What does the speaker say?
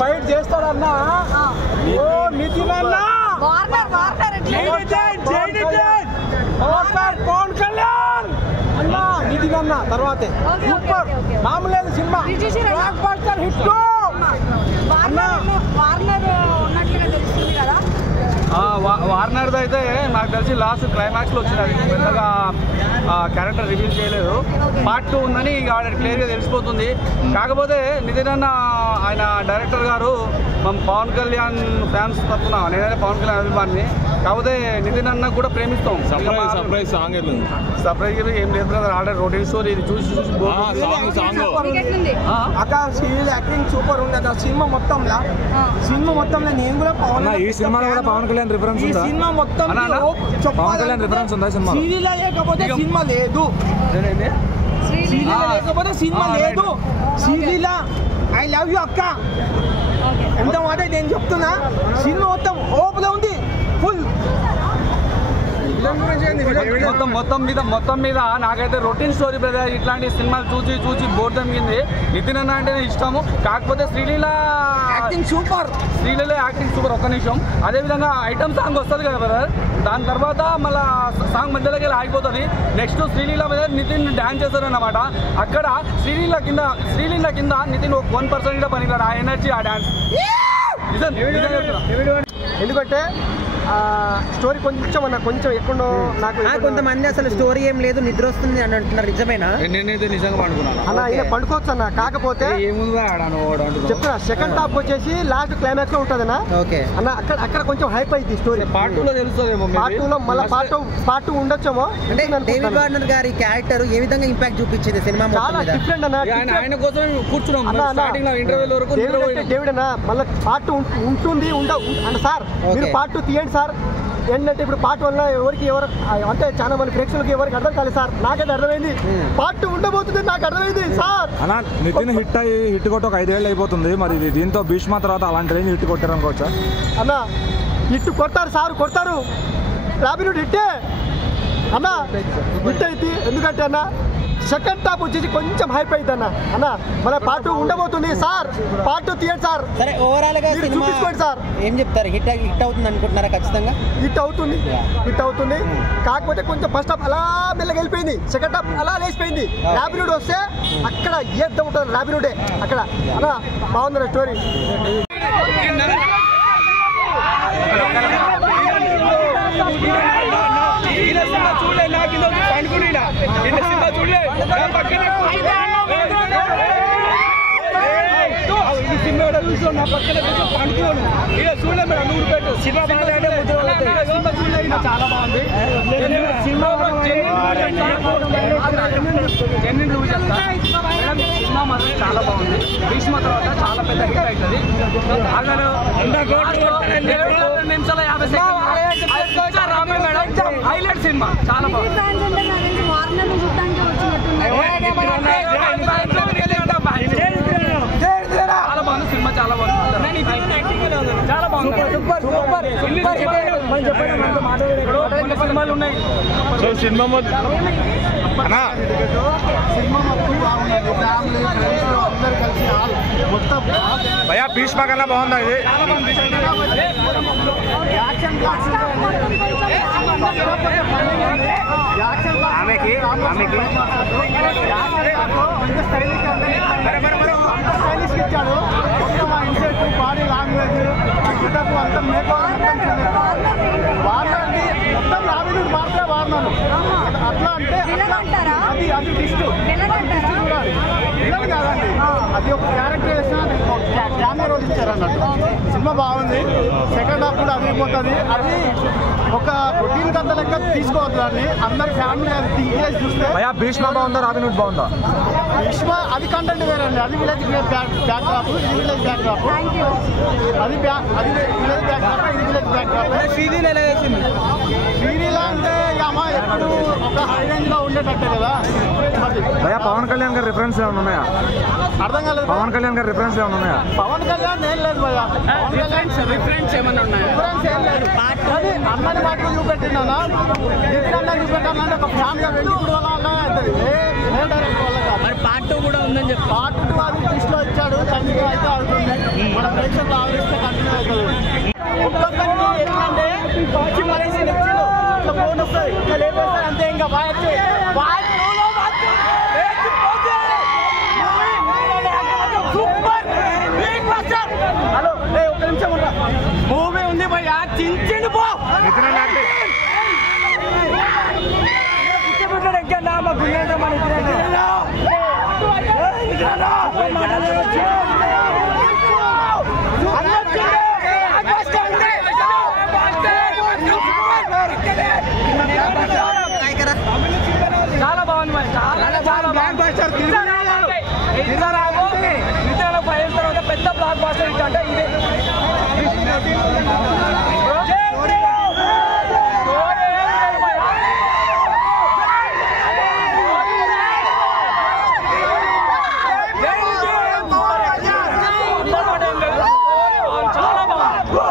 Fight చేస్తాడన్నా Nitin అన్న పవన్ కళ్యాణ్ అన్న నితిన్ అన్న తర్వాతే సూపర్ మామూలు సినిమా హిట్ వార్నర్ది అయితే నాకు తెలిసి లాస్ట్ క్లైమాక్స్లో వచ్చినది పెద్దగా క్యారెక్టర్ రివీల్ చేయలేదు. పార్ట్ 2 ఉందని ఇక క్లియర్గా తెలిసిపోతుంది. కాకపోతే నితిన్ అన్న ఆయన డైరెక్టర్ గారు మనం పవన్ కళ్యాణ్ ఫ్యాన్స్ తరఫున నేనైతే పవన్ కళ్యాణ్ అభిమాని, కాకపోతే నితిన్ అన్న కూడా ప్రేమిస్తాం. సర్ప్రైజ్ ఏం లేదు బ్రదర్, ఆల్రెడీ రొటీన్ స్టోరీ ఇది చూసి అక్క సీరియల్ యాక్టింగ్ సూపర్ ఉంది అక్క. సినిమా మొత్తంలో నేను కూడా ఈ సినిమాలో కూడా పవన్ కళ్యాణ్ రిఫరెన్స్ ఉందా? సినిమా మొత్తం పవన్ కళ్యాణ్ రిఫరెన్స్ ఉందా సినిమా? సీరియల్ లేకపోతే సినిమా లేదు. సీరియల్ ఐ లవ్ యూ అక్క ఎంత మాట నేను చెప్తున్నా. సినిమా మొత్తం ఓపెన్ ఉంది ఫుల్. మొత్తం మీద నాకైతే రొటీన్ స్టోరీ బ్రదర్. ఇట్లాంటి సినిమాలు చూసి బోర్ తగ్గింది. నితిన్ అన్న అంటేనే ఇష్టము. కాకపోతే శ్రీలీల యాక్టింగ్ సూపర్. ఒక్క నిమిషం. అదేవిధంగా ఐటమ్ సాంగ్ వస్తుంది కదా బ్రదర్, దాని తర్వాత మళ్ళీ సాంగ్ మధ్యలోకి ఆగిపోతుంది. నెక్స్ట్ శ్రీలీల మీద నితిన్ డ్యాన్స్ చేస్తారన్నమాట. అక్కడ శ్రీలీల కింద నితిన్ 1% కూడా పనికిరాడు. ఆ ఎనర్జీ, ఆ డ్యాన్స్. ఎందుకంటే స్టోరీ కొంచెం ఎక్కడో నాకు కొంతమంది అసలు స్టోరీ ఏం లేదు నిద్ర వస్తుంది అని అంటున్నారు. నిజమేనా? నేనైతే నిజంగా పండుకున్నాను అన్న. ఇలా పండుకోవచ్చు అన్న. కాకపోతే చెప్తున్నా సెకండ్ హాఫ్ వచ్చేసి లాస్ట్ క్లైమాక్స్ లో ఉంటుంది అన్న. అన్న అక్కడ కొంచెం హైప్ అయింది స్టోరీ. పార్ట్ 2 లో తెలుస్తుందేమో. పార్ట్ 2 లో మళ్ళీ పార్ట్ 2 ఉండొచ్చేమో. అంటే డేవిడ్ వార్నర్ గారి క్యారెక్టర్ ఏ విధంగా ఇంపాక్ట్ చూపించింది సినిమా? చాలా డిఫరెంట్ అన్న. ఆయన కోసం కూర్చున్నాం స్టార్టింగ్ లో ఇంటర్వ్యూల వరకు. డేవిడ్ అన్న మళ్ళీ పార్ట్ 2 ఉంటుంది అన్న. సార్ మీరు పార్ట్ 2 తీయండి సార్. ఏంటంటే ఇప్పుడు పార్ట్ 1 లో ఎవరు అంటే చాలా మంది ప్రేక్షకులకి ఎవరికి అర్థం కాలేదు సార్. నాకైతే అర్థమైంది పార్ట్ 2 ఉండబోతుంది. నాకు అర్థమైంది సార్. అలా నితిన్ హిట్ కొట్టి ఒక 5 ఏళ్ళు అయిపోతుంది. మరి దీంతో భీష్మ తర్వాత అలాంటి రేంజ్ హిట్ కొట్టారు అనుకోవచ్చా అన్న? హిట్ కొడతారు సార్, కొడతారు. రాబిన్ హిట్టే అన్న, హిట్ అయితే. ఎందుకంటే అన్న సెకండ్ హాఫ్ వచ్చేసి కొంచెం హైప్ అవుతుంది అన్న. మన పార్ట్ 2 ఉండబోతుంది సార్. పార్ట్ 2 తీయండి సార్. సరే ఓవరాల్ గా చూపించుకోండి సార్. ఏం చెప్తారు? హిట్ అవుతుంది అనుకుంటున్నారా? ఖచ్చితంగా హిట్ అవుతుంది. కాకపోతే కొంచెం ఫస్ట్ హాఫ్ అలా మెల్లగా వెళ్ళిపోయింది. సెకండ్ హాఫ్ అలా లేచిపోయింది. రాబిన్ వస్తే అక్కడ ఏద్దాం ఉంటుంది. రాబిన్ అక్కడ అలా బాగుంది స్టోరీ. చూడలే నాకు పండుకునేలా సినిమా చూడలే సినిమా చూసాను. నా పక్కన పండుకున్నాను. ఇలా చూడలే మేడం. 100 పెట్టు సినిమా చూడలే. చాలా బాగుంది సినిమా. సినిమా మాత్రం చాలా బాగుంది. భీష్మ తర్వాత చాలా పెద్ద హిట్ అవుతుంది. 2 నిమిషాల 50 సెకండ్లు హైలైట్ సినిమా. చాలా బాగుంది. సినిమా చాలా బాగుంది. సినిమాలు ఉన్నాయి. సినిమా భయ్యా భీష్మ కన్నా బాగుందా ఇది? ఆమెకి ఇచ్చాడు. బాడీ లాంగ్వేజ్ అంతా వాడినండి. మొత్తం రాబిన్ మాత్రమే వాడినాను. అట్లా అంటే అది డిస్ట్ కాదండి. అది ఒక క్యారెక్టర్ కెమెరా రోల్ ఇచ్చారు అన్నట్టు. సినిమా బాగుంది. సెకండ్ హాఫ్ కూడా అదిరిపోతుంది. అది ఒక రొటీన్ కథ లెక్క తీసుకోవద్దు. దాన్ని అందరు ఫ్యామిలీ అది థింక్ చేసి చూస్తే భీష్మ బాగుందా రాబిన్ హుడ్ బాగుందా? భీష్మ అది కంటెంట్ వేరండి. అది విలేజ్ బ్యాక్డ్రాప్, ఇది విలేజ్ బ్యాక్డ్రాప్. అది విలేజ్ బ్యాక్డ్రాప్, ఇది విలేజ్ బ్యాక్డ్రాప్. సీరియల్ ఎలా వేసింది? సీరియల్ అంటే అమ్మా ఎప్పుడు ఒక హై రేంజ్ లో ఉండేటట్టే కదా. పవన్ కళ్యాణ్ గారి రిఫరెన్స్ ఏమైనా ఉన్నాయా? అర్థం కాలేదు. పవన్ కళ్యాణ్ గారి రిఫరెన్స్ ఏమైనా ఉన్నాయా? పవన్ కళ్యాణ్ ఏం లేదు భయ్యా. రిఫరెన్స్ ఏమన్నా ఉన్నాయా? రిఫరెన్స్ ఏం లేదు. అది అన్నని మాటలు చూపెట్టిందన్నా. నితిన్ అన్న చూపెట్టాలంటే ఒక ఫ్యామిలీగా వెళ్ళి కూడా అవుతుంది. ఏ డైరెక్ట్ వల్ల కాదు. పార్ట్ 2 కూడా ఉందని చెప్పి పార్ట్ 2 అది దృష్టిలో ఇచ్చాడు. దానికి ఒక్కొక్కరికి ఎట్లా అంటే వచ్చి మలేసి నెచ్చిండు ఇట్లా ఫోన్ వస్తుంది ఇట్లా లేపేస్తారు అంతే ఇంకా హలో ఒక్క నిమిషం ఉండరా మూవీ ఉంది భయ్యా చించిండు పో ఇంకా మా గుండె మన చాలా బాగుంది మరి చాలా తర్వాత పెద్ద బ్లాక్ బాస్టర్ అంటే ఇదే చాలా బాగుంది